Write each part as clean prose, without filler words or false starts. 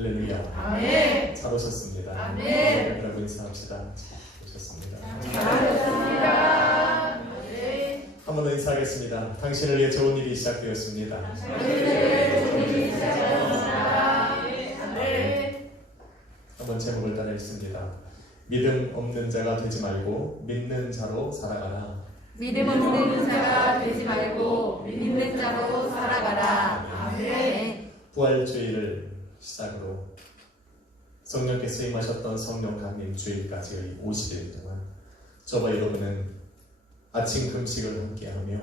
할렐루야. 아멘. 잘 오셨습니다. 아멘. 여러분 인사합시다. 오셨습니다. 감사합니다. 아멘. 한 번 더 인사하겠습니다. 당신을 위해 좋은 일이 시작되었습니다. 아멘. 한번 제목을 따라 읽습니다. 믿음 없는 자가 되지 말고 믿는 자로 살아가라. 믿음 없는 자가 되지 말고 믿는 자로 살아가라. 아멘. 부활주의를 시작으로 성령께서 임하셨던 성령 강림 주일까지의 50일 동안 저와 여러분은 아침 금식을 함께하며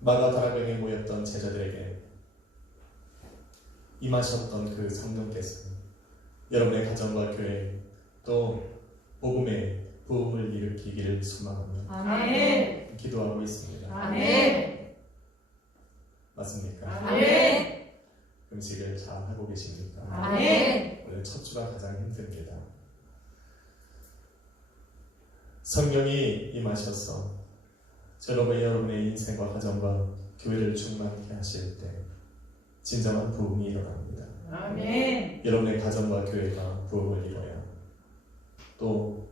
마가다락방에 모였던 제자들에게 임하셨던 그 성령께서 여러분의 가정과 교회 또 복음의 부흥을 일으키기를 소망하며 아멘. 기도하고 있습니다. 아멘. 맞습니까? 아멘. 금식을 잘 하고 계십니까? 아멘. 오늘 첫 주가 가장 힘듭니다. 성령이 임하셔서 여러분의 인생과 가정과 교회를 충만케 하실 때 진정한 부흥이 일어납니다. 아멘. 여러분의 가정과 교회가 부흥을 이뤄야 또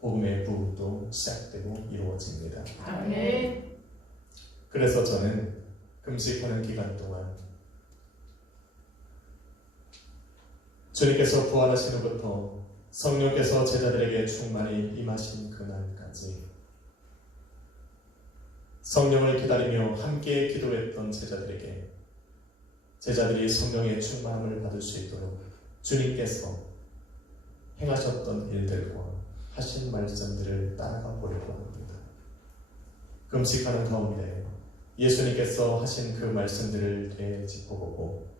복음의 부흥도 시작되고 이루어집니다. 아멘. 그래서 저는 금식하는 기간 동안 주님께서 부활하신 후부터 성령께서 제자들에게 충만히 임하신 그날까지 성령을 기다리며 함께 기도했던 제자들에게 제자들이 성령의 충만함을 받을 수 있도록 주님께서 행하셨던 일들과 하신 말씀들을 따라가 보려고 합니다. 금식하는 가운데 예수님께서 하신 그 말씀들을 되짚어보고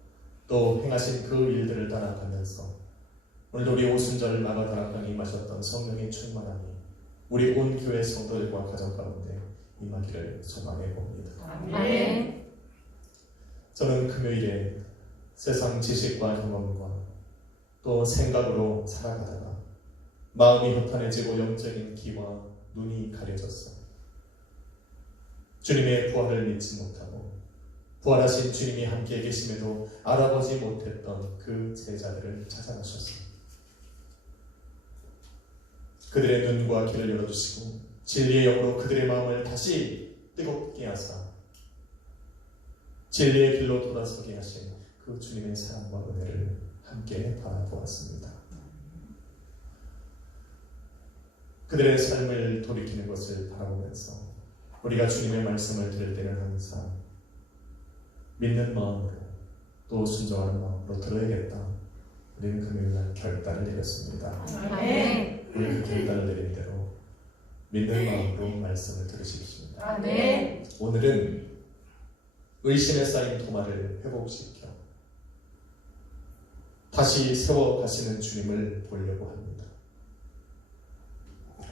또 행하신 그 일들을 따라가면서 오늘도 우리 오순절 마가다락방에 임하셨던 성령의 충만함이 우리 온 교회 성도들과 가정 가운데 임하기를 소망해 봅니다. 아멘. 저는 금요일에 세상 지식과 경험과 또 생각으로 살아가다가 마음이 허탄해지고 영적인 귀와 눈이 가려졌어 주님의 부활을 믿지 못하고 부활하신 주님이 함께 계심에도 알아보지 못했던 그 제자들을 찾아가셨습니다. 그들의 눈과 귀를 열어주시고 진리의 영으로 그들의 마음을 다시 뜨겁게 하사 진리의 길로 돌아서게 하신 그 주님의 사랑과 은혜를 함께 바라보았습니다. 그들의 삶을 돌이키는 것을 바라보면서 우리가 주님의 말씀을 들을 때는 항상 믿는 마음으로 또 순종하는 마음으로 들어야겠다. 우리는 금요일날 결단을 내렸습니다. 아멘. 우리 그 결단을 내린 대로 믿는 마음으로 말씀을 들으십시오. 아멘. 오늘은 의심에 쌓인 도마를 회복시켜 다시 세워가시는 주님을 보려고 합니다.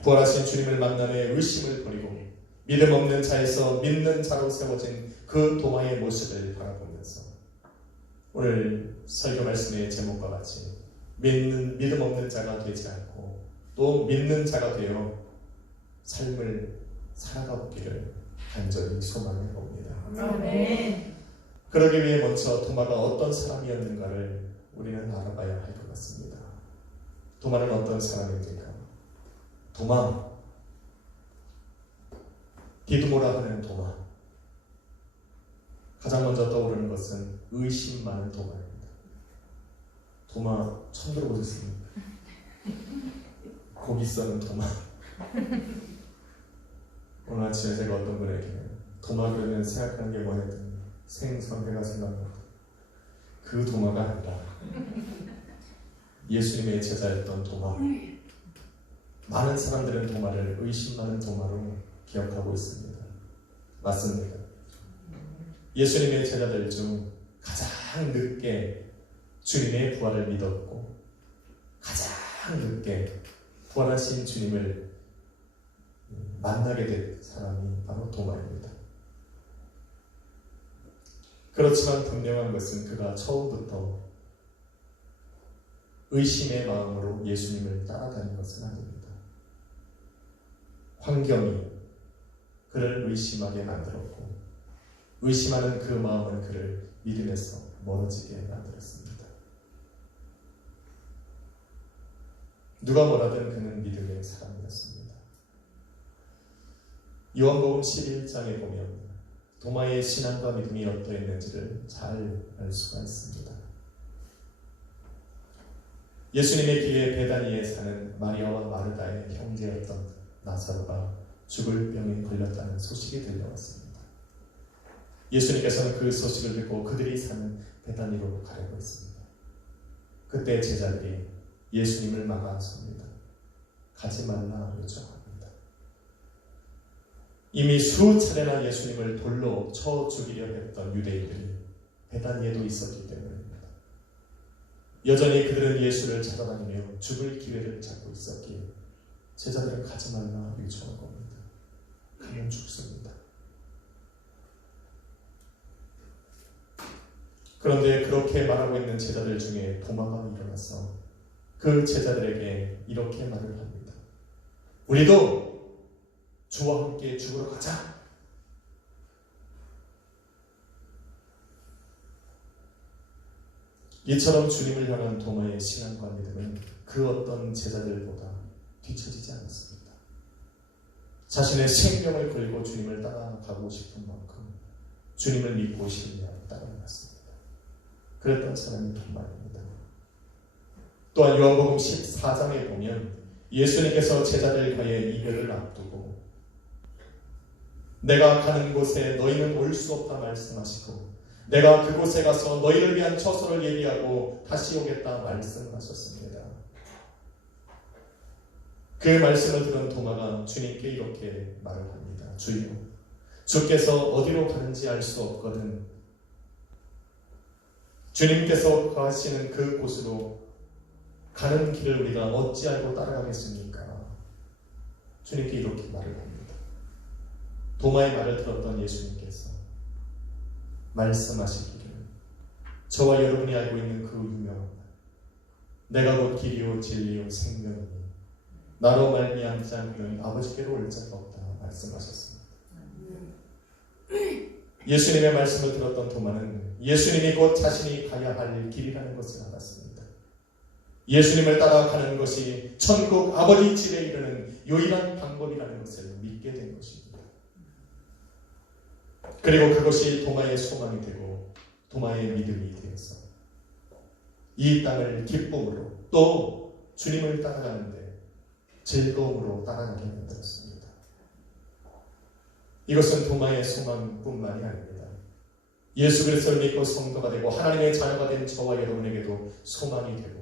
부활하신 주님을 만남에 의심을 버리고 믿음 없는 자에서 믿는 자로 세워진 그 도마의 모습을 바라보면서 오늘 설교 말씀의 제목과 같이 믿음 없는 자가 되지 않고 또 믿는 자가 되어 삶을 살아가기를 간절히 소망해 봅니다. 아멘. 그러기 위해 먼저 도마가 어떤 사람이었는가를 우리는 알아봐야 할 것 같습니다. 도마는 어떤 사람입니까? 도마, 디두모라 하는 도마. 가장 먼저 떠오르는 것은 의심 많은 도마입니다. 도마 처음 들어보셨습니까? 고기 써는 도마. 오늘 아침에 제가 어떤 분에게 도마 그러면 생각하는 게 뭐였더니 생선회가 생각납니다. 그 도마가 아니라 예수님의 제자였던 도마. 많은 사람들은 도마를 의심 많은 도마로 기억하고 있습니다. 맞습니다. 예수님의 제자들 중 가장 늦게 주님의 부활을 믿었고 가장 늦게 부활하신 주님을 만나게 된 사람이 바로 도마입니다. 그렇지만 분명한 것은 그가 처음부터 의심의 마음으로 예수님을 따라다닌 것은 아닙니다. 환경이 그를 의심하게 만들었고 의심하는 그 마음은 그를 믿음에서 멀어지게 만들었습니다. 누가 뭐라든 그는 믿음의 사람이었습니다. 요한복음 11장에 보면 도마의 신앙과 믿음이 어떠했는지를 잘 알 수가 있습니다. 예수님의 뒤에 베다니에 사는 마리아와 마르다의 형제였던 나사로가 죽을 병에 걸렸다는 소식이 들려왔습니다. 예수님께서는 그 소식을 듣고 그들이 사는 베다니로 가려고 했습니다. 그때 제자들이 예수님을 막아섭니다. 가지 말라 요청합니다. 이미 수차례나 예수님을 돌로 쳐 죽이려 했던 유대인들이 베다니에도 있었기 때문입니다. 여전히 그들은 예수를 찾아다니며 죽을 기회를 찾고 있었기에 제자들은 가지 말라 요청한 겁니다. 가면 죽습니다. 그런데 그렇게 말하고 있는 제자들 중에 도마가 일어나서 그 제자들에게 이렇게 말을 합니다. 우리도 주와 함께 죽으러 가자. 이처럼 주님을 향한 도마의 신앙과 믿음은 그 어떤 제자들보다 뒤처지지 않았습니다. 자신의 생명을 걸고 주님을 따라가고 싶은 만큼 주님을 믿고 신뢰하고 따라갔습니다. 그랬던 사람이 도마입니다. 또한 요한복음 14장에 보면 예수님께서 제자들과의 이별을 앞두고 내가 가는 곳에 너희는 올 수 없다 말씀하시고 내가 그곳에 가서 너희를 위한 처소를 예비하고 다시 오겠다 말씀하셨습니다. 그 말씀을 들은 도마가 주님께 이렇게 말을 합니다. 주여, 주께서 어디로 가는지 알 수 없거든 주님께서 가시는 그 곳으로 가는 길을 우리가 어찌 알고 따라가겠습니까? 주님께 이렇게 말을 합니다. 도마의 말을 들었던 예수님께서 말씀하시기를 저와 여러분이 알고 있는 그 유명한 말 내가 곧 길이요 진리요 생명이니 나로 말미암지 않으면 아버지께로 올 자가 없다 말씀하셨습니다. 예수님의 말씀을 들었던 도마는 예수님이 곧 자신이 가야 할 길이라는 것을 알았습니다. 예수님을 따라가는 것이 천국 아버지 집에 이르는 유일한 방법이라는 것을 믿게 된 것입니다. 그리고 그것이 도마의 소망이 되고 도마의 믿음이 되어서 이 땅을 기쁨으로 또 주님을 따라가는데 즐거움으로 따라가게 만들었습니다. 이것은 도마의 소망뿐만이 아닙니다. 예수 그리스도를 믿고 성도가 되고 하나님의 자녀가 된 저와 여러분에게도 소망이 되고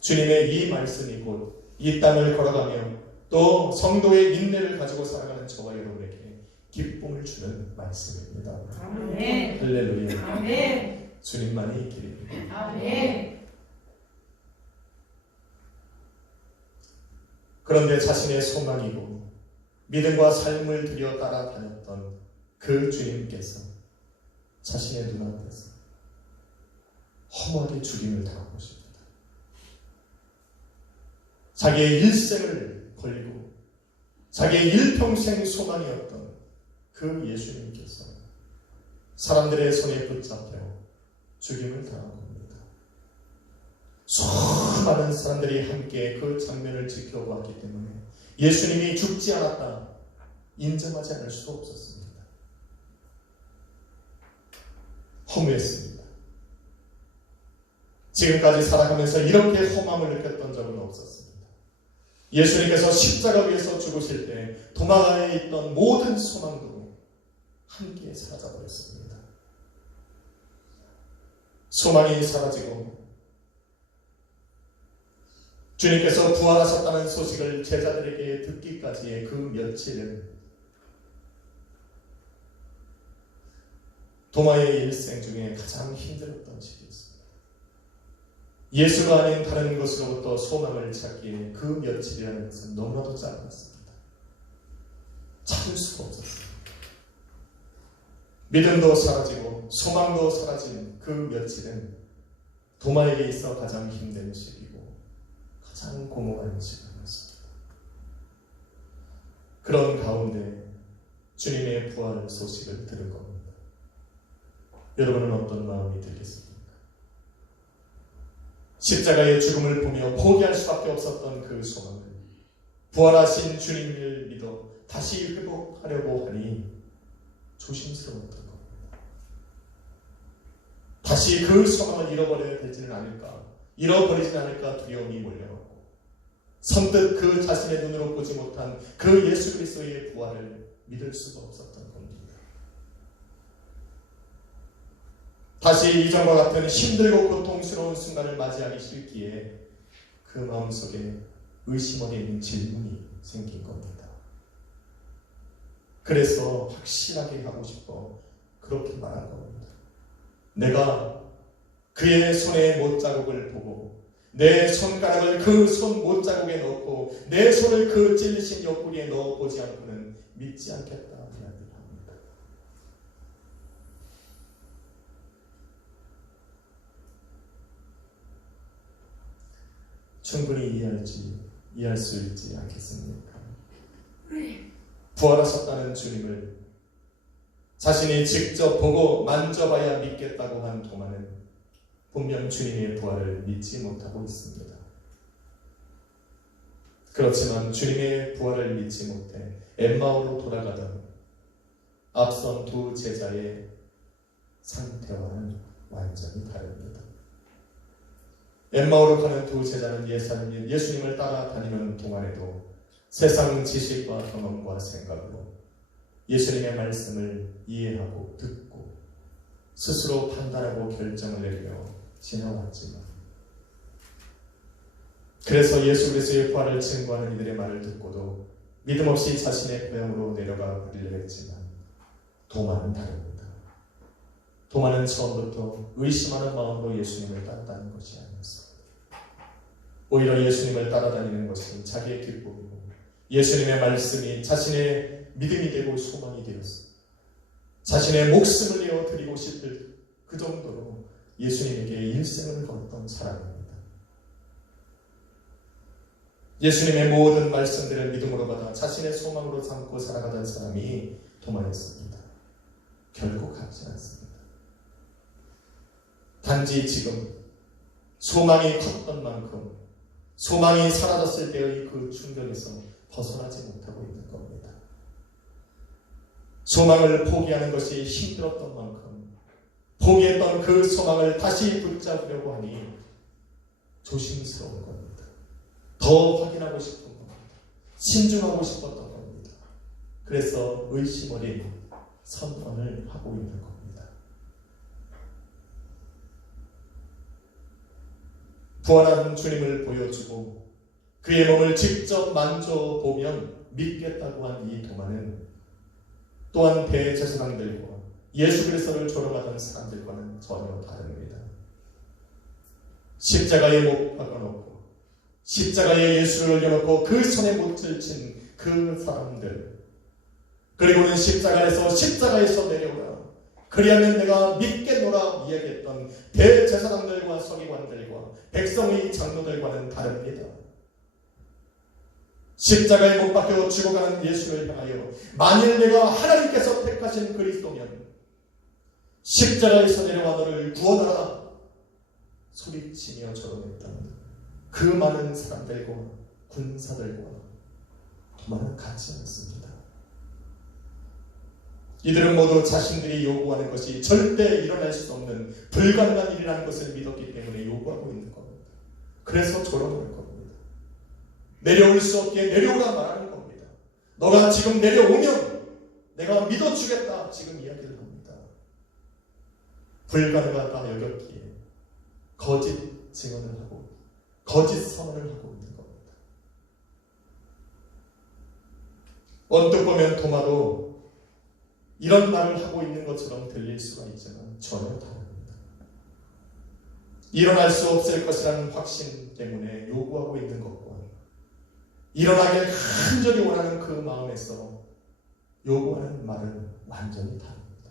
주님의 이 말씀이 곧 이 땅을 걸어가며 또 성도의 인내를 가지고 살아가는 저와 여러분에게 기쁨을 주는 말씀입니다. 아멘. 할렐루야. 아멘. 주님만이 길입니다. 아멘. 그런데 자신의 소망이고 믿음과 삶을 들여 따라다녔던 그 주님께서 자신의 눈앞에서 허무하게 죽임을 당한 것입니다. 자기의 일생을 걸고 자기의 일평생 소망이었던 그 예수님께서 사람들의 손에 붙잡혀 죽임을 당한 겁니다. 수많은 사람들이 함께 그 장면을 지켜보았기 때문에 예수님이 죽지 않았다 인정하지 않을 수 없었습니다. 허무했습니다. 지금까지 살아가면서 이렇게 허망을 느꼈던 적은 없었습니다. 예수님께서 십자가 위에서 죽으실 때 도마가에 있던 모든 소망도 함께 사라져버렸습니다. 소망이 사라지고 주님께서 부활하셨다는 소식을 제자들에게 듣기까지의 그 며칠은 도마의 일생 중에 가장 힘들었던 시기였습니다. 예수가 아닌 다른 것으로부터 소망을 찾기에 그 며칠이라는 것은 너무나도 짧았습니다. 찾을 수가 없었습니다. 믿음도 사라지고 소망도 사라진 그 며칠은 도마에게 있어 가장 힘든 시기고 가장 공허한 시간이었습니다. 그런 가운데 주님의 부활 소식을 들은 겁니다. 여러분은 어떤 마음이 들겠습니까? 십자가의 죽음을 보며 포기할 수밖에 없었던 그 소망을 부활하신 주님을 믿어 다시 회복하려고 하니 조심스러웠던 겁니다. 다시 그 소망을 잃어버려야 되지는 않을까, 잃어버리지는 않을까 두려움이 몰려왔고, 선뜻 그 자신의 눈으로 보지 못한 그 예수 그리스도의 부활을 믿을 수가 없었던 겁니다. 다시 이전과 같은 힘들고 고통스러운 순간을 맞이하기 싫기에 그 마음속에 의심 어린 질문이 생긴 겁니다. 그래서 확실하게 하고 싶어 그렇게 말한 겁니다. 내가 그의 손의 못자국을 보고 내 손가락을 그 손 못자국에 넣고 내 손을 그 찔리신 옆구리에 넣어보지 않고는 믿지 않겠다 이야기를 합니다. 충분히 이해할 수 있지 않겠습니까? 부활하셨다는 주님을 자신이 직접 보고 만져봐야 믿겠다고 한 도마는 분명 주님의 부활을 믿지 못하고 있습니다. 그렇지만 주님의 부활을 믿지 못해 엠마오로 돌아가던 앞선 두 제자의 상태와는 완전히 다릅니다. 엠마오로 가는 두 제자는 예수님을 따라다니는 동안에도 세상 지식과 경험과 생각으로 예수님의 말씀을 이해하고 듣고 스스로 판단하고 결정을 내리며 지나왔지만, 그래서 예수 그리스도의 부활을 증거하는 이들의 말을 듣고도 믿음 없이 자신의 고향으로 내려가 버리려 했지만 도마는 다릅니다. 도마는 처음부터 의심하는 마음으로 예수님을 따라다니는 것이 아니었습니다. 오히려 예수님을 따라다니는 것은 자기의 기쁨이고 예수님의 말씀이 자신의 믿음이 되고 소망이 되었습니다. 자신의 목숨을 내어 드리고 싶을 그 정도로 예수님에게 일생을 걸었던 사람입니다. 예수님의 모든 말씀들을 믿음으로 받아 자신의 소망으로 삼고 살아가던 사람이 도마였습니다. 결국 같지 않습니다. 단지 지금 소망이 컸던 만큼 소망이 사라졌을 때의 그 충격에서 벗어나지 못하고 있는 겁니다. 소망을 포기하는 것이 힘들었던 만큼 포기했던 그 소망을 다시 붙잡으려고 하니 조심스러운 겁니다. 더 확인하고 싶은 겁니다. 신중하고 싶었던 겁니다. 그래서 의심 어린 선언을 하고 있는 겁니다. 부활한 주님을 보여주고 그의 몸을 직접 만져보면 믿겠다고 한 이 도마는 또한 대제사장들과 예수 그리스도를 조롱하던 사람들과는 전혀 다릅니다. 십자가에 못 박아놓고 십자가에 예수를 올려놓고 그 손에 못을 친 그 사람들, 그리고는 십자가에서 내려오라, 그리하면 내가 믿겠노라 이야기했던 대제사장들과 서기관들과 백성의 장로들과는 다릅니다. 십자가에 못 박혀 죽어가는 예수를 향하여 만일 내가 하나님께서 택하신 그리스도면 십자가에서 내려와 너를 구원하라 소리치며 조롱했던 그 많은 사람들과 군사들과 도마는 같지 않습니다. 이들은 모두 자신들이 요구하는 것이 절대 일어날 수 없는 불가능한 일이라는 것을 믿었기 때문에 요구하고 있는 겁니다. 그래서 조롱하는 겁니다. 내려올 수 없게 내려오라 말하는 겁니다. 너가 지금 내려오면 내가 믿어주겠다 지금 이야기를 합니다. 불가능하다 여겼기에 거짓 증언을 하고 거짓 선언을 하고 있는 겁니다. 언뜻 보면 도마도 이런 말을 하고 있는 것처럼 들릴 수가 있지만 전혀 다릅니다. 일어날 수 없을 것이라는 확신 때문에 요구하고 있는 것과 일어나길 간절히 원하는 그 마음에서 요구하는 말은 완전히 다릅니다.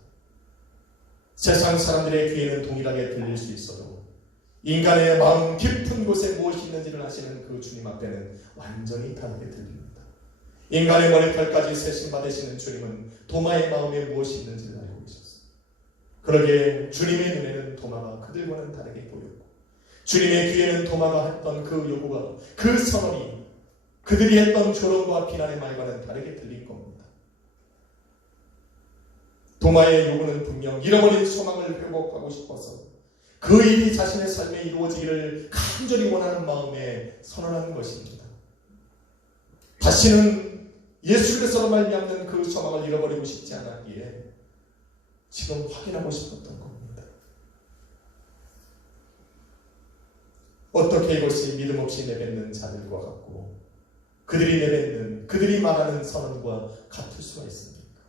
세상 사람들의 귀에는 동일하게 들릴 수 있어도 인간의 마음 깊은 곳에 무엇이 있는지를 아시는 그 주님 앞에는 완전히 다르게 들립니다. 인간의 머리털까지 세심 받으시는 주님은 도마의 마음에 무엇이 있는지를 알고 계셨습니다. 그러기에 주님의 눈에는 도마가 그들과는 다르게 보였고 주님의 귀에는 도마가 했던 그 요구가, 그 선언이 그들이 했던 조롱과 비난의 말과는 다르게 들릴 겁니다. 도마의 요구는 분명 잃어버린 소망을 회복하고 싶어서 그 일이 자신의 삶에 이루어지기를 간절히 원하는 마음에 선언하는 것입니다. 다시는 예수 그리스도로 말미암는 그 소망을 잃어버리고 싶지 않았기에 지금 확인하고 싶었던 겁니다. 어떻게 이것이 믿음 없이 내뱉는 자들과 같고 그들이 내뱉는, 그들이 말하는 선언과 같을 수가 있습니까?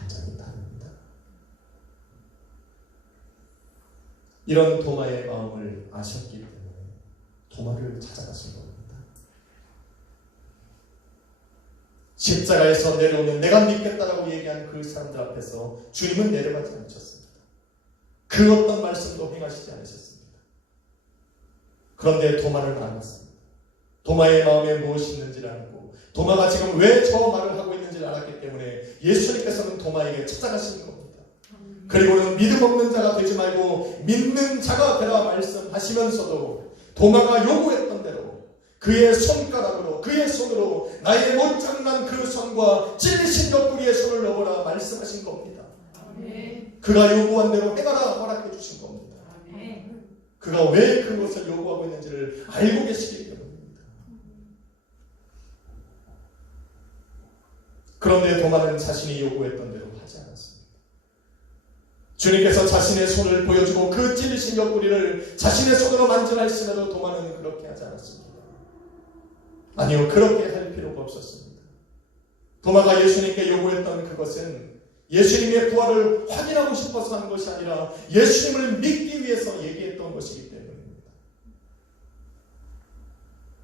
완전히 다릅니다. 이런 도마의 마음을 아셨기 때문에 도마를 찾아가신 겁니다. 십자가에서 내려오는 내가 믿겠다라고 얘기한 그 사람들 앞에서 주님은 내려가지 않으셨습니다. 그 어떤 말씀도 행하시지 않으셨습니다. 그런데 도마를 알았습니다. 도마의 마음에 무엇이 있는지를 알고 도마가 지금 왜 저 말을 하고 있는지를 알았기 때문에 예수님께서는 도마에게 찾아가시는 겁니다. 그리고는 믿음 없는 자가 되지 말고 믿는 자가 되라 말씀하시면서도 도마가 요구했던 대로 그의 손가락으로, 그의 손으로 나의 못장난 그 손과 찔리신 옆구리에 손을 넣어보라 말씀하신 겁니다. 그가 요구한 대로 해가라 허락해 주신 겁니다. 그가 왜 그것을 요구하고 있는지를 알고 계시기 때문입니다. 그런데 도마는 자신이 요구했던 대로 하지 않았습니다. 주님께서 자신의 손을 보여주고 그 찔리신 옆구리를 자신의 손으로 만지라 했음에도 도마는 그렇게 하지 않았습니다. 아니요, 그렇게 할 필요가 없었습니다. 도마가 예수님께 요구했던 그것은 예수님의 부활을 확인하고 싶어서 한 것이 아니라 예수님을 믿기 위해서 얘기했던 것이기 때문입니다.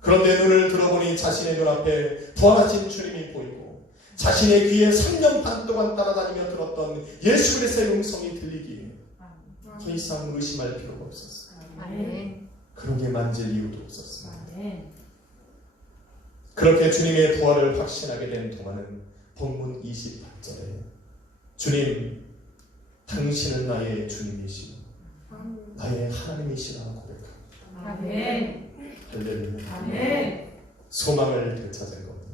그런데 눈을 들어보니 자신의 눈앞에 부활하신 주님이 보이고 자신의 귀에 3년 반 동안 따라다니며 들었던 예수 그리스도의 음성이 들리기에 더 이상 의심할 필요가 없었어요. 그러게 만질 이유도 없었습니다. 그렇게 주님의 부활을 확신하게 된 도마는 본문 28절에 주님, 당신은 나의 주님이시고 나의 하나님이시라 고백합니다. 할렐루야. 소망을 되찾은 겁니다.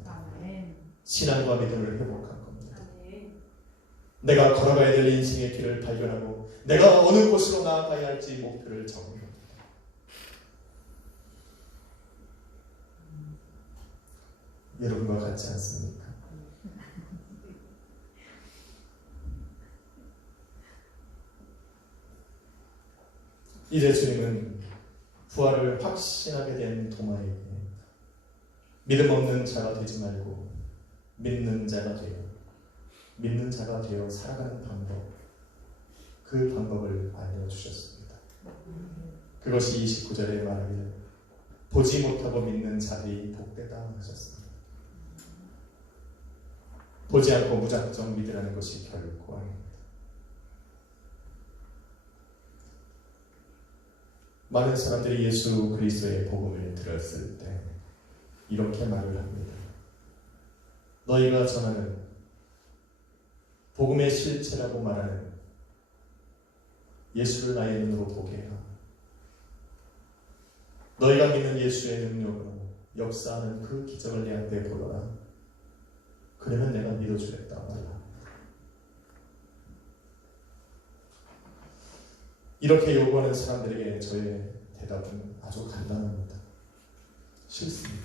신앙과 믿음을 회복한 겁니다. 내가 걸어가야 될 인생의 길을 발견하고 내가 어느 곳으로 나아가야 할지 목표를 정한 겁니다. 여러분과 같지 않습니까? 이제 주님은 부활을 확신하게 된 도마에게 믿음 없는 자가 되지 말고 믿는 자가 되어 살아가는 방법, 그 방법을 알려주셨습니다. 그것이 29절에 말하기를 보지 못하고 믿는 자들이 복되다 하셨습니다. 보지 않고 무작정 믿으라는 것이 결코 아닙니다. 많은 사람들이 예수 그리스도의 복음을 들었을 때 이렇게 말을 합니다. 너희가 전하는 복음의 실체라고 말하는 예수를 나의 눈으로 보게 해라. 너희가 믿는 예수의 능력으로 역사하는 그 기적을 내 앞에 보여라. 그러면 내가 믿어주겠다 말라. 이렇게 요구하는 사람들에게 저의 대답은 아주 간단합니다. 싫습니다.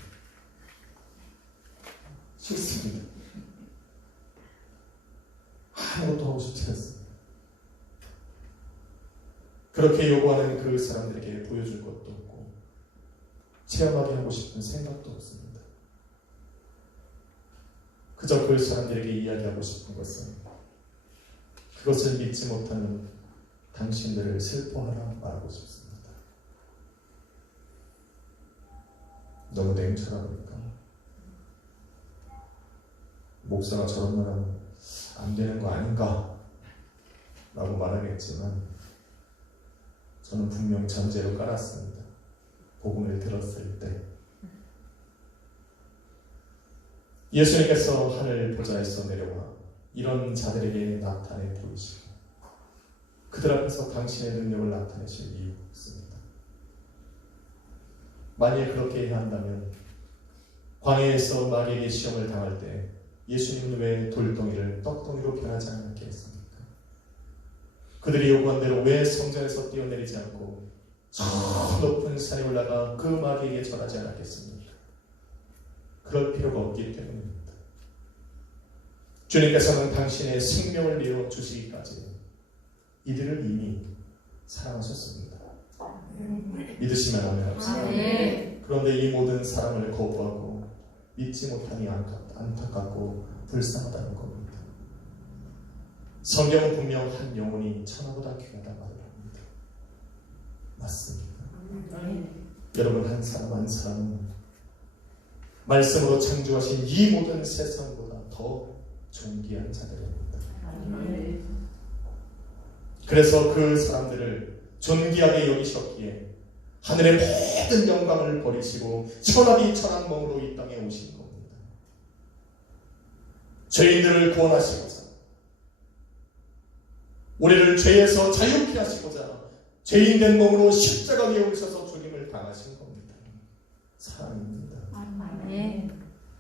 아무것도 하고 싶지 않습니다. 그렇게 요구하는 그 사람들에게 보여줄 것도 없고 체험하게 하고 싶은 생각도 없습니다. 그저 그 사람들에게 이야기하고 싶은 것은 그것을 믿지 못하는 당신들을 슬퍼하라 말하고 싶습니다. 너무 냉철합니까? 목사가 저런 말하면 안 되는 거 아닌가? 라고 말하겠지만 저는 분명 전제로 깔았습니다. 복음을 들었을 때 예수님께서 하늘 보좌에서 내려와 이런 자들에게 나타내 보이시고 그들 앞에서 당신의 능력을 나타내실 이유가 없습니다. 만일 그렇게 해야 한다면 광야에서 마귀에게 시험을 당할 때 예수님은 왜 돌덩이를 떡덩이로 변하지 않게 했습니까? 그들이 요구한 대로 왜 성전에서 뛰어내리지 않고 저 높은 산에 올라가 그 마귀에게 절하지 않았겠습니까? 그럴 필요가 없기 때문입니다. 주님께서는 당신의 생명을 내어 주시기까지 이들을 이미 사랑하셨습니다. 믿으시면 아멘. 그런데 이 모든 사랑을 거부하고 믿지 못하니 안타깝고 불쌍하다는 겁니다. 성경은 분명 한 영혼이 천하보다 귀하다 말을 합니다. 맞습니다. 여러분, 한 사람 한 사람은 말씀으로 창조하신 이 모든 세상보다 더 존귀한 자들입니다. 그래서 그 사람들을 존귀하게 여기셨기에 하늘의 모든 영광을 버리시고 천하디 천한 몸으로 이 땅에 오신 겁니다. 죄인들을 구원하시고자, 우리를 죄에서 자유케 하시고자 죄인된 몸으로 십자가 위에 오셔서 주님을 당하신 겁니다. 사랑입니다.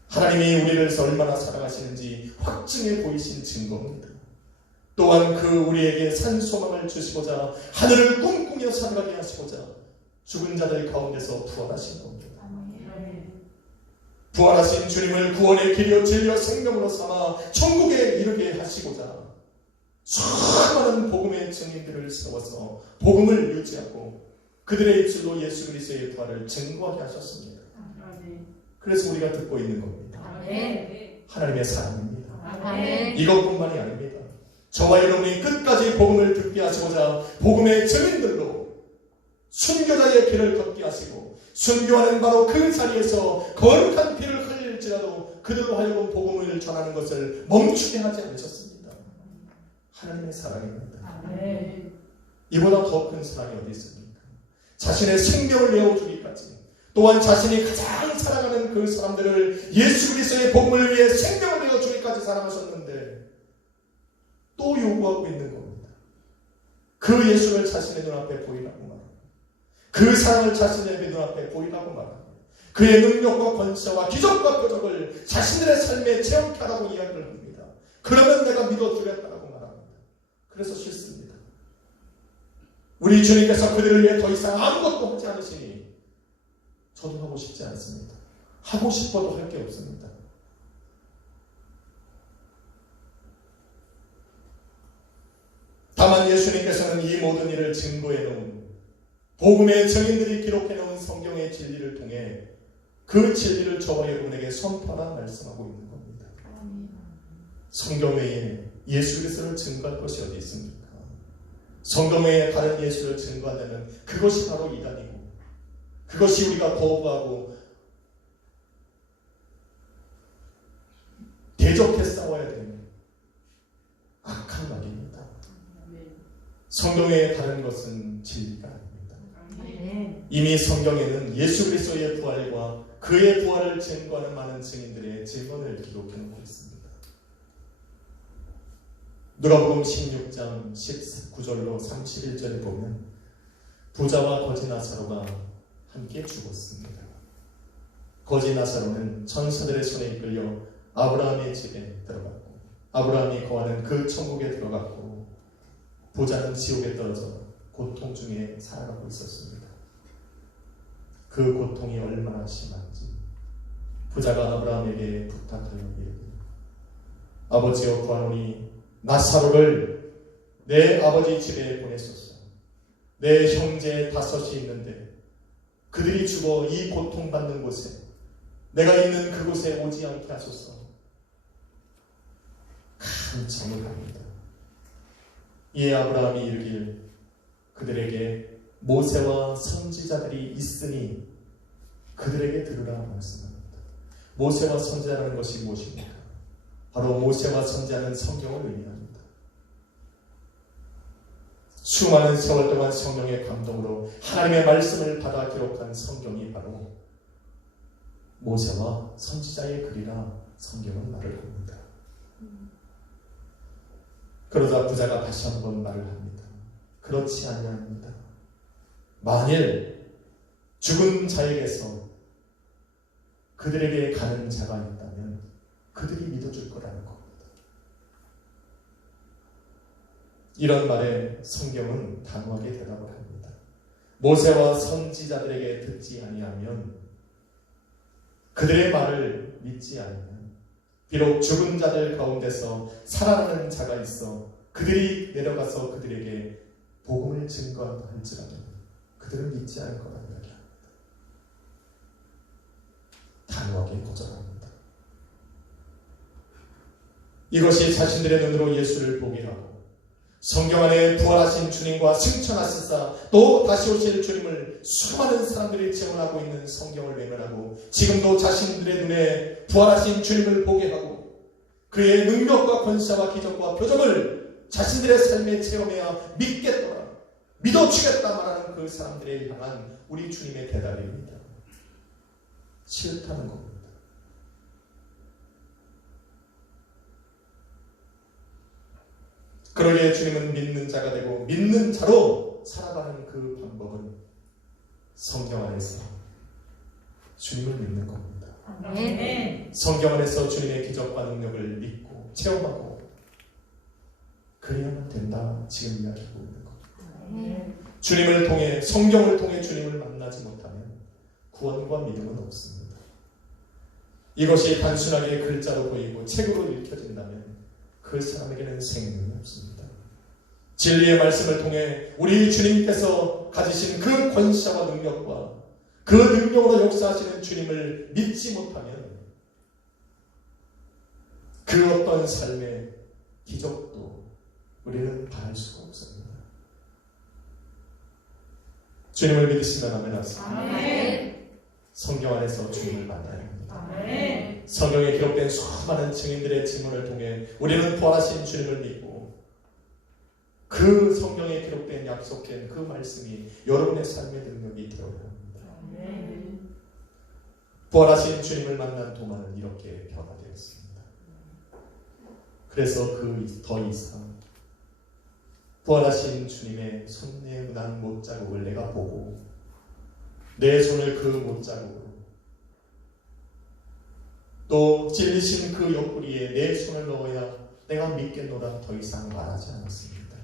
하나님이 우리를 얼마나 사랑하시는지 확증해 보이신 증거입니다. 또한 그 우리에게 산 소망을 주시고자 하늘을 꿈꾸며 살아가게 하시고자 죽은 자들 가운데서 부활하신 겁니다. 부활하신 주님을 구원의 길이요 진리요 생명으로 삼아 천국에 이르게 하시고자 수많은 복음의 증인들을 세워서 복음을 유지하고 그들의 입술로 예수 그리스도의 부활을 증거하게 하셨습니다. 그래서 우리가 듣고 있는 겁니다. 하나님의 사랑입니다. 이것뿐만이 아닙니다. 저와 여러분이 끝까지 복음을 듣게 하시고자 복음의 증인들로 순교자의 길을 걷게 하시고 순교하는 바로 그 자리에서 거룩한 피를 흘릴지라도 그들로 하여금 복음을 전하는 것을 멈추게 하지 않으셨습니다. 하나님의 사랑입니다. 이보다 더 큰 사랑이 어디 있습니까? 자신의 생명을 내어주기까지, 또한 자신이 가장 사랑하는 그 사람들을 예수 그리스도의 복음을 위해 생명을 내어주기까지 사랑하셨는데 또 요구하고 있는 겁니다. 그 예수를 자신의 눈앞에 보이라고 말합니다. 그 사랑을 자신의 눈앞에 보이라고 말합니다. 그의 능력과 권세와 기적과 표적을 자신들의 삶에 체험케 하라고 이야기를 합니다. 그러면 내가 믿어주겠다라고 말합니다. 그래서 싫습니다. 우리 주님께서 그들을 위해 더 이상 아무것도 하지 않으시니 저도 하고 싶지 않습니다. 하고 싶어도 할 게 없습니다. 다만 예수님께서는 이 모든 일을 증거해 놓은 복음의 증인들이 기록해 놓은 성경의 진리를 통해 그 진리를 저와 여러분에게 선포하라 말씀하고 있는 겁니다. 성경 외에 예수 그리스도를 증거할 것이 어디 있습니까? 성경 외에 다른 예수를 증거하려면 그것이 바로 이단이고 그것이 우리가 거부하고 대적해 싸워야 되는 악한 말입니다. 성경 외에 다른 것은 진리가 아닙니다. 이미 성경에는 예수 그리스도의 부활과 그의 부활을 증거하는 많은 증인들의 증언을 기록해 놓고 있습니다. 누가복음 16장 19절로 31절에 보면 부자와 거지 나사로가 함께 죽었습니다. 거지 나사로는 천사들의 손에 이끌려 아브라함의 집에 들어갔고 아브라함이 거하는 그 천국에 들어갔고 부자는 지옥에 떨어져 고통 중에 살아가고 있었습니다. 그 고통이 얼마나 심한지 부자가 아브라함에게 부탁하여 이르되 아버지여 구하노니 나사로를 내 아버지 집에 보내소서. 내 형제 5이 있는데 그들이 죽어 이 고통받는 곳에 내가 있는 그곳에 오지 않게 하소서. 큰 정을 합니다. 이에 아브라함이 이르길 그들에게 모세와 선지자들이 있으니 그들에게 들으라 말씀합니다. 모세와 선지자라는 것이 무엇입니까? 바로 모세와 선지자는 성경을 의미합니다. 수많은 세월 동안 성령의 감동으로 하나님의 말씀을 받아 기록한 성경이 바로 모세와 선지자의 글이라 성경은 말을 합니다. 그러자 부자가 다시 한번 말을 합니다. 그렇지 아니합니다. 만일 죽은 자에게서 그들에게 가는 자가 있다면 그들이 믿어줄 거라는 겁니다. 이런 말에 성경은 단호하게 대답을 합니다. 모세와 선지자들에게 듣지 아니하면, 그들의 말을 믿지 않으면, 비록 죽은 자들 가운데서 살아나는 자가 있어 그들이 내려가서 그들에게 복음을 증거한다 할지라도 그들은 믿지 않을 거라는 이야기합니다. 단호하게 거절합니다. 이것이 자신들의 눈으로 예수를 보게 하고 성경 안에 부활하신 주님과 승천하시사 또 다시 오실 주님을 수많은 사람들이 증언하고 있는 성경을 외면하고 지금도 자신들의 눈에 부활하신 주님을 보게 하고 그의 능력과 권세와 기적과 표적을 자신들의 삶에 체험해야 믿겠노라, 믿어주겠다 말하는 그 사람들에 향한 우리 주님의 대답입니다. 싫다는 겁니다. 그러기에 주님은 믿는 자가 되고 믿는 자로 살아가는 그 방법은 성경 안에서 주님을 믿는 겁니다. 아멘. 성경 안에서 주님의 기적과 능력을 믿고 체험하고 그래야만 된다, 지금 이야기하고 있는 겁니다. 아멘. 주님을 통해, 성경을 통해 주님을 만나지 못하면 구원과 믿음은 없습니다. 이것이 단순하게 글자로 보이고 책으로 읽혀진다면 그 사람에게는 생명이 없습니다. 진리의 말씀을 통해 우리 주님께서 가지신 그 권세와 능력과 그 능력으로 역사하시는 주님을 믿지 못하면 그 어떤 삶의 기적도 우리는 바랄 수가 없습니다. 주님을 믿으시면 아멘 하세요. 아멘. 성경 안에서 주님을 만나야 합니다. 아멘. 성경에 기록된 수많은 증인들의 증언을 통해 우리는 부활하신 주님을 믿고 그 성경에 기록된 약속된 그 말씀이 여러분의 삶의 능력이 되어야 합니다. 아멘. 부활하신 주님을 만난 동안은 이렇게 변화되었습니다. 그래서 더 이상 부활하신 주님의 손에 난 못자국을 내가 보고 내 손을 그 못자국으로 또 찔리신 그 옆구리에 내 손을 넣어야 내가 믿겠노라 더 이상 말하지 않았습니다.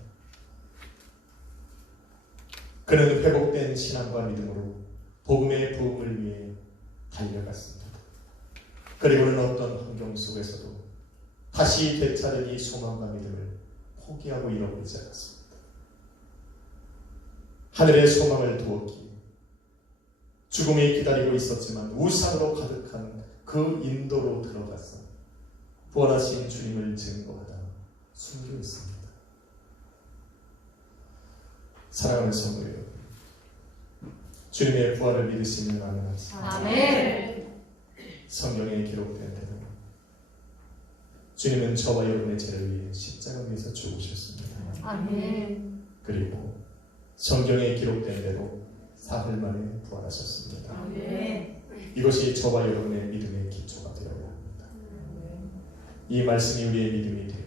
그는 회복된 신앙과 믿음으로 복음의 부흥을 위해 달려갔습니다. 그리고는 어떤 환경 속에서도 다시 되찾은 이 소망과 믿음을 포기하고 잃어버리지 않았습니다. 하늘의 소망을 두었기에 죽음이 기다리고 있었지만 우상으로 가득한 그 인도로 들어가서 부활하신 주님을 증거하다 숨겨 있습니다. 사랑하는 성도 여러분, 주님의 부활을 믿으시면 아멘하세요. 아멘. 성경에 기록된 대로 주님은 저와 여러분의 죄를 위해 십자가 위에서 죽으셨습니다. 아멘. 그리고 성경에 기록된 대로 사흘 만에 부활하셨습니다. 아멘. 이것이 저와 여러분의 믿음의 기초가 되어야 합니다. 이 말씀이 우리의 믿음이 되어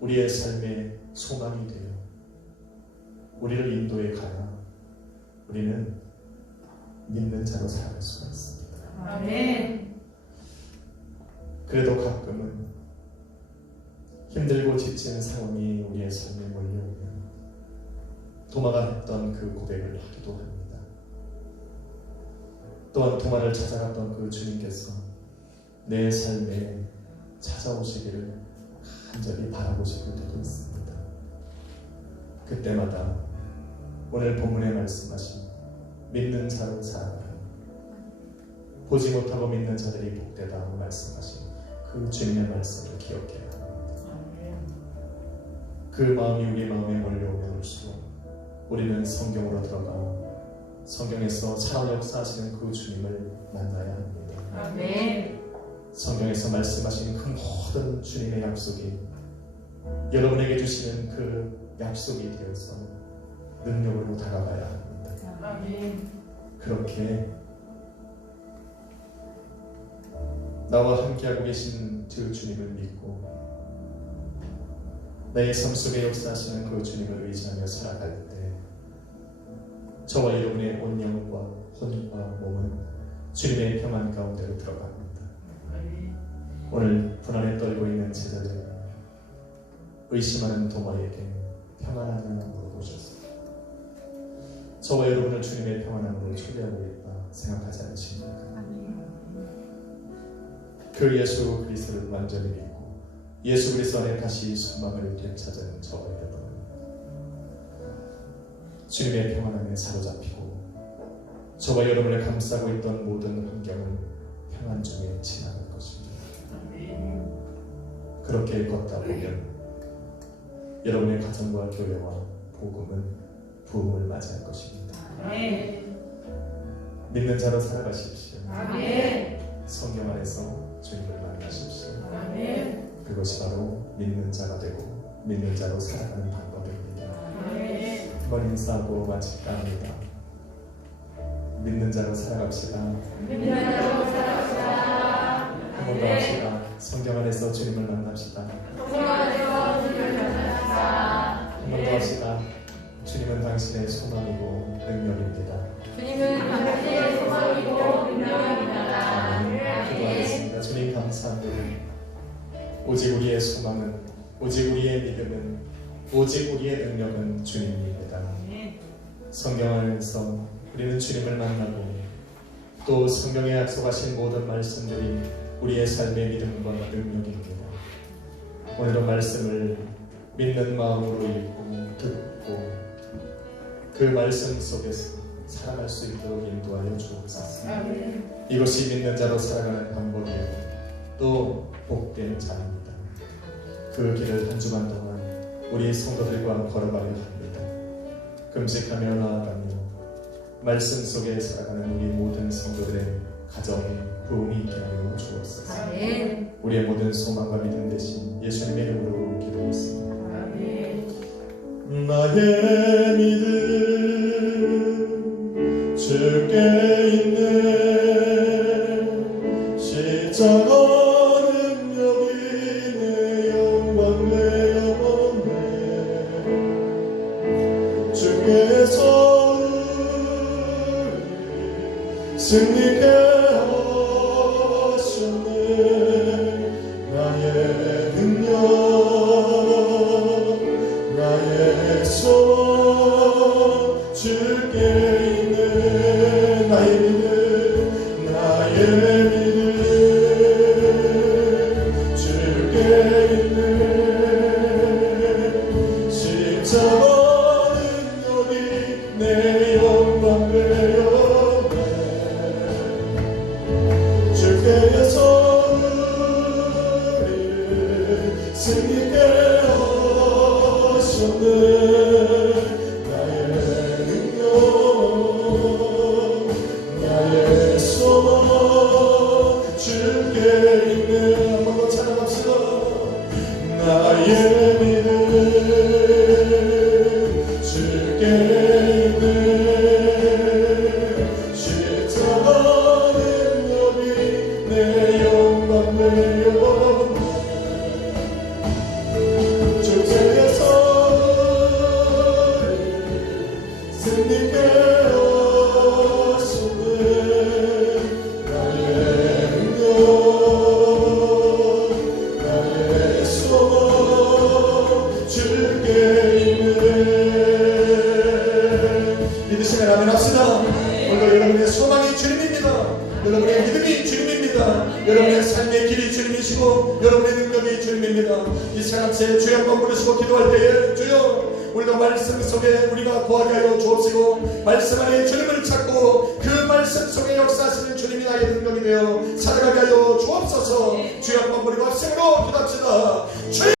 우리의 삶의 소망이 되어 우리를 인도해 가야 우리는 믿는 자로 살아갈 수가 있습니다. 아멘. 그래도 가끔은 힘들고 지친 상황이 우리의 삶에 몰려오면 도마가 했던 그 고백을 하기도 합니다. 또한 도마를 찾아갔던 그 주님께서 내 삶에 찾아오시기를 간절히 바라보실 때도 있습니다. 그때마다 오늘 본문에 말씀하신 믿는 자로 살아가라, 보지 못하고 믿는 자들이 복되다고 말씀하신 그 주님의 말씀을 기억해야 합니다. 그 마음이 우리 마음에 몰려오면 올수록 우리는 성경으로 들어가 성경에서 살아 역사하시는 그 주님을 만나야 합니다. 아멘. 성경에서 말씀하신 그 모든 주님의 약속이 여러분에게 주시는 그 약속이 되어서 능력으로 다가가야 합니다. 아멘. 그렇게 나와 함께하고 계신 그 주님을 믿고 나의 삶 속에 역사하시는 그 주님을 의지하며 살아갈 때 저와 여러분의 온 영과 혼과 몸은 주님의 평안 가운데로 들어갑니다. 오늘 불안에 떨고 있는 제자들, 의심하는 도마에게 평안하냐 물어보셨습니다. 저와 여러분을 주님의 평안함으로 초대하고 있다 생각하지 않으십니까? 그 예수 그리스도를 완전히 믿고 예수 그리스도 안에 다시 소망을 되찾은 저와 여러분은 주님의 평안함에 사로잡히고 저와 여러분을 감싸고 있던 모든 환경을 평안 중에 지나갈 것입니다. 그렇게 걷다 보면 여러분의 가정과 교회와 복음은 부흥을 맞이할 것입니다. 믿는 자로 살아가십시오. 성경 안에서 주님을 만나십시오. 그것이 바로 믿는 자가 되고 믿는 자로 살아가는 방법입니다. 한번 인사하고 마칠까 합니다. 믿는 자로 살아갑시다. 한 번 더 합시다. 성경 안에서 주님을 만납시다. 한 번 더 합시다. 주님은 당신의 소망이고 능력입니다. 기도하겠습니다. 주님 감사합니다. 오직 우리의 소망은, 오직 우리의 믿음은, 오직 우리의 능력은 주님입니다. 성경 안에서 우리는 주님을 만나고 또 성경에 약속하신 모든 말씀들이 우리의 삶의 믿음과 능력입니다. 오늘은 말씀을 믿는 마음으로 읽고 듣고 그 말씀 속에서 살아갈 수 있도록 인도하여 주옵소서. 이것이 믿는 자로 살아가는 방법이고 또 복된 자입니다. 그 길을 한 주간 동안 우리 성도들과 걸어가려 합니다. 금식하며 나아가며 말씀 속에 살아가는 우리 모든 성도들의 가정에 부흥이 있게 하여 주옵소서. 우리의 모든 소망과 믿음 대신 예수님의 이름으로 기도했습니다. 나의 믿음 주께 있네. 십자가 능력이 내 영광 되었네. 주께서 우리 승리케 하셨네. 나의 능력 나의 소원 주께 있네. 나의 믿음 주께 있네. 십자가 능력이 내 영광 되었네. 주께서 우리를 승리케 하셨네. 나의 능력 나의 소망 주께 있네. 한번 더 찬양합시다. 나의 믿음 주께 있네. 십자가 능력이 내 영광 되었네. 주께서 승리케 하셨네. 나의 능력 나의 소망 주께 있네. 믿으시면 아멘합시다. 오늘도 여러분의 소망이 주님입니다. 여러분의 믿음이 주님입니다. 여러분의 삶의 길이 주님이시고 여러분의 능력이 주님입니다. 이 시간 제 주여 한번 부르시고 기도할 때에 주여 우리도 말씀 속에 우리가 거하게 하여 주옵시고 말씀 안에 주님을 찾고 그 말씀 속에 역사하시는 주님이 나의 능력이 되어 살아가게 하여 주옵소서. 주여 한번 부르고 합심으로 기도합시다. 주여